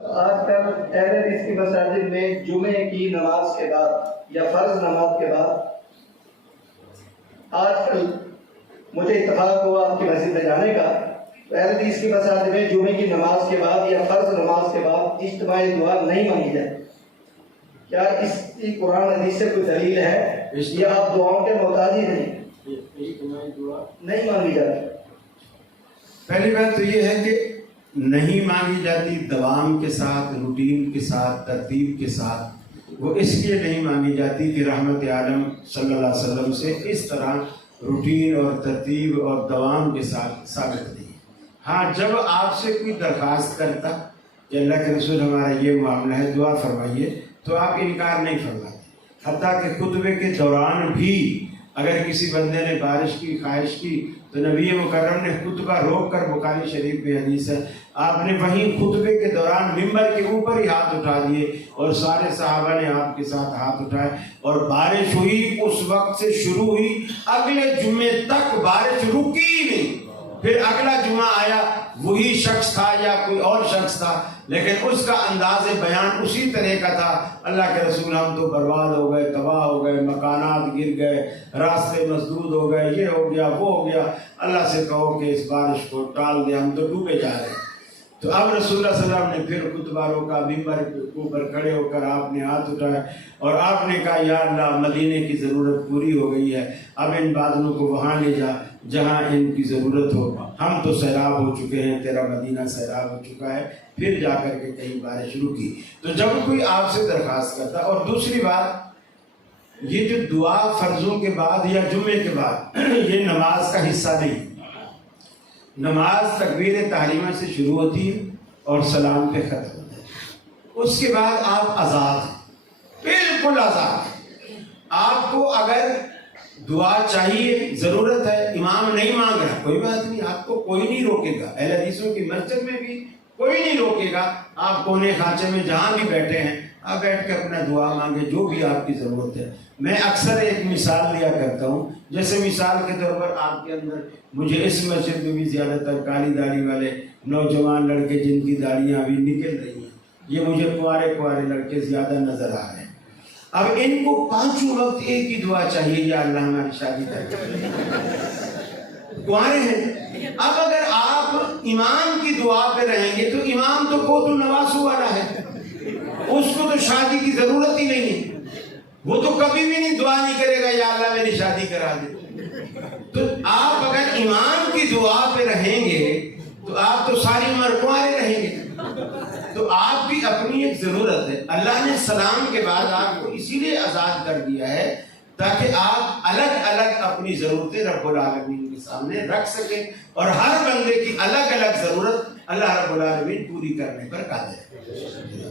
آج کل اہل حدیث کی مساجد میں جمعے کی نماز کے بعد یا فرض نماز کے بعد آج کل مجھے اتفاق ہوا آپ کی مسجد میں جانے کا، تو اہل حدیث کی مساجد میں جمعے کی نماز کے بعد یا فرض نماز کے بعد اجتماعی دعا نہیں مانگی جائے۔ کیا اس کی قرآن حدیث سے کوئی دلیل ہے یا آپ دعاؤں کے محتاج ہی نہیں مانگی جاتی؟ پہلی بات تو یہ ہے کہ نہیں مانگی جاتی دوام کے ساتھ، روٹین کے ساتھ، ترتیب کے ساتھ۔ وہ اس لیے نہیں مانگی جاتی کہ رحمت عالم صلی اللہ علیہ وسلم سے اس طرح روٹین اور ترتیب اور دوام کے ساتھ ثابت نہیں۔ ہاں، جب آپ سے کوئی درخواست کرتا کہ اللہ کے رسول ہمارا یہ معاملہ ہے، دعا فرمائیے، تو آپ انکار نہیں فرماتے۔ حتیٰ کہ خطبے کے دوران بھی اگر کسی بندے نے بارش کی خواہش کی تو نبی مکرم نے خطبہ روک کر، بخاری شریف میں حدیث ہے، آپ نے وہیں خطبے کے دوران ممبر کے اوپر ہی ہاتھ اٹھا دیے اور سارے صحابہ نے آپ کے ساتھ ہاتھ اٹھائے، اور بارش ہوئی اس وقت سے شروع ہوئی، اگلے جمعے تک بارش رکی ہی نہیں۔ پھر اگلا جمعہ آیا، وہی شخص تھا یا کوئی اور شخص تھا، لیکن اس کا انداز بیان اسی طرح کا تھا، اللہ کے رسول ہم تو برباد ہو گئے، تباہ ہو گئے، مکانات گر گئے، راستے مسدود ہو گئے، یہ ہو گیا وہ ہو گیا، اللہ سے کہو کہ اس بارش کو ٹال دے، ہم تو ڈوبے جا رہے ہیں۔ تو اب رسول اللہ صلی اللہ علیہ وسلم نے پھر خطبہ روکا، ممبر کے اوپر کھڑے ہو کر آپ نے ہاتھ اٹھائے اور آپ نے کہا یا اللہ، مدینے کی ضرورت پوری ہو گئی ہے، اب ان بادلوں کو وہاں لے جا جہاں ان کی ضرورت ہو، ہم تو سیراب ہو چکے ہیں، تیرا مدینہ سیراب ہو چکا ہے۔ پھر جا کر کے کہیں بارش رکی۔ تو جب کوئی آپ سے درخواست کرتا، اور دوسری بات یہ جو دعا فرضوں کے بعد یا جمعے کے بعد یہ نماز کا حصہ نہیں۔ نماز تکبیر تحریمہ سے شروع ہوتی ہے اور سلام پہ ختم ہوتا ہے، اس کے بعد آپ آزاد ہیں، بالکل آزاد ہیں۔ آپ کو اگر دعا چاہیے، ضرورت ہے، امام نہیں مانگ رہا، کوئی بات نہیں، آپ کو کوئی نہیں روکے گا۔ اہل حدیثوں کی مسجد میں بھی کوئی نہیں روکے گا، آپ کونے خانچے میں جہاں بھی بیٹھے ہیں آپ بیٹھ کے اپنا دعا مانگے جو بھی آپ کی ضرورت ہے۔ میں اکثر ایک مثال لیا کرتا ہوں، جیسے مثال کے طور پر آپ کے اندر، مجھے اس مسجد میں بھی زیادہ تر کالی داڑھی والے نوجوان لڑکے جن کی داڑھیاں ابھی نکل رہی ہیں، یہ مجھے کنوارے لڑکے زیادہ نظر آ رہے ہیں۔ اب ان کو پانچوں وقت ایک ہی دعا چاہیے، یا اللہ ہماری شادی کر دے، کنوارے ہیں۔ اب اگر آپ امام کی دعا پہ رہیں گے تو امام تو قوت النواسو والا ہے، اس کو تو شادی کی ضرورت ہی نہیں ہے، وہ تو کبھی بھی نہیں دعا نہیں کرے گا یا اللہ میری شادی کرا دے۔ تو آپ اگر امام کی دعا پہ رہیں گے تو آپ تو ساری عمر کنوارے رہیں گے۔ تو آپ کی اپنی ایک ضرورت ہے، اللہ نے سلام کے بعد آپ کو اسی لیے آزاد کر دیا ہے تاکہ آپ الگ الگ اپنی ضرورتیں رب العالمین کے سامنے رکھ سکیں، اور ہر بندے کی الگ الگ ضرورت اللہ رب العالمین پوری کرنے پر قادر ہے۔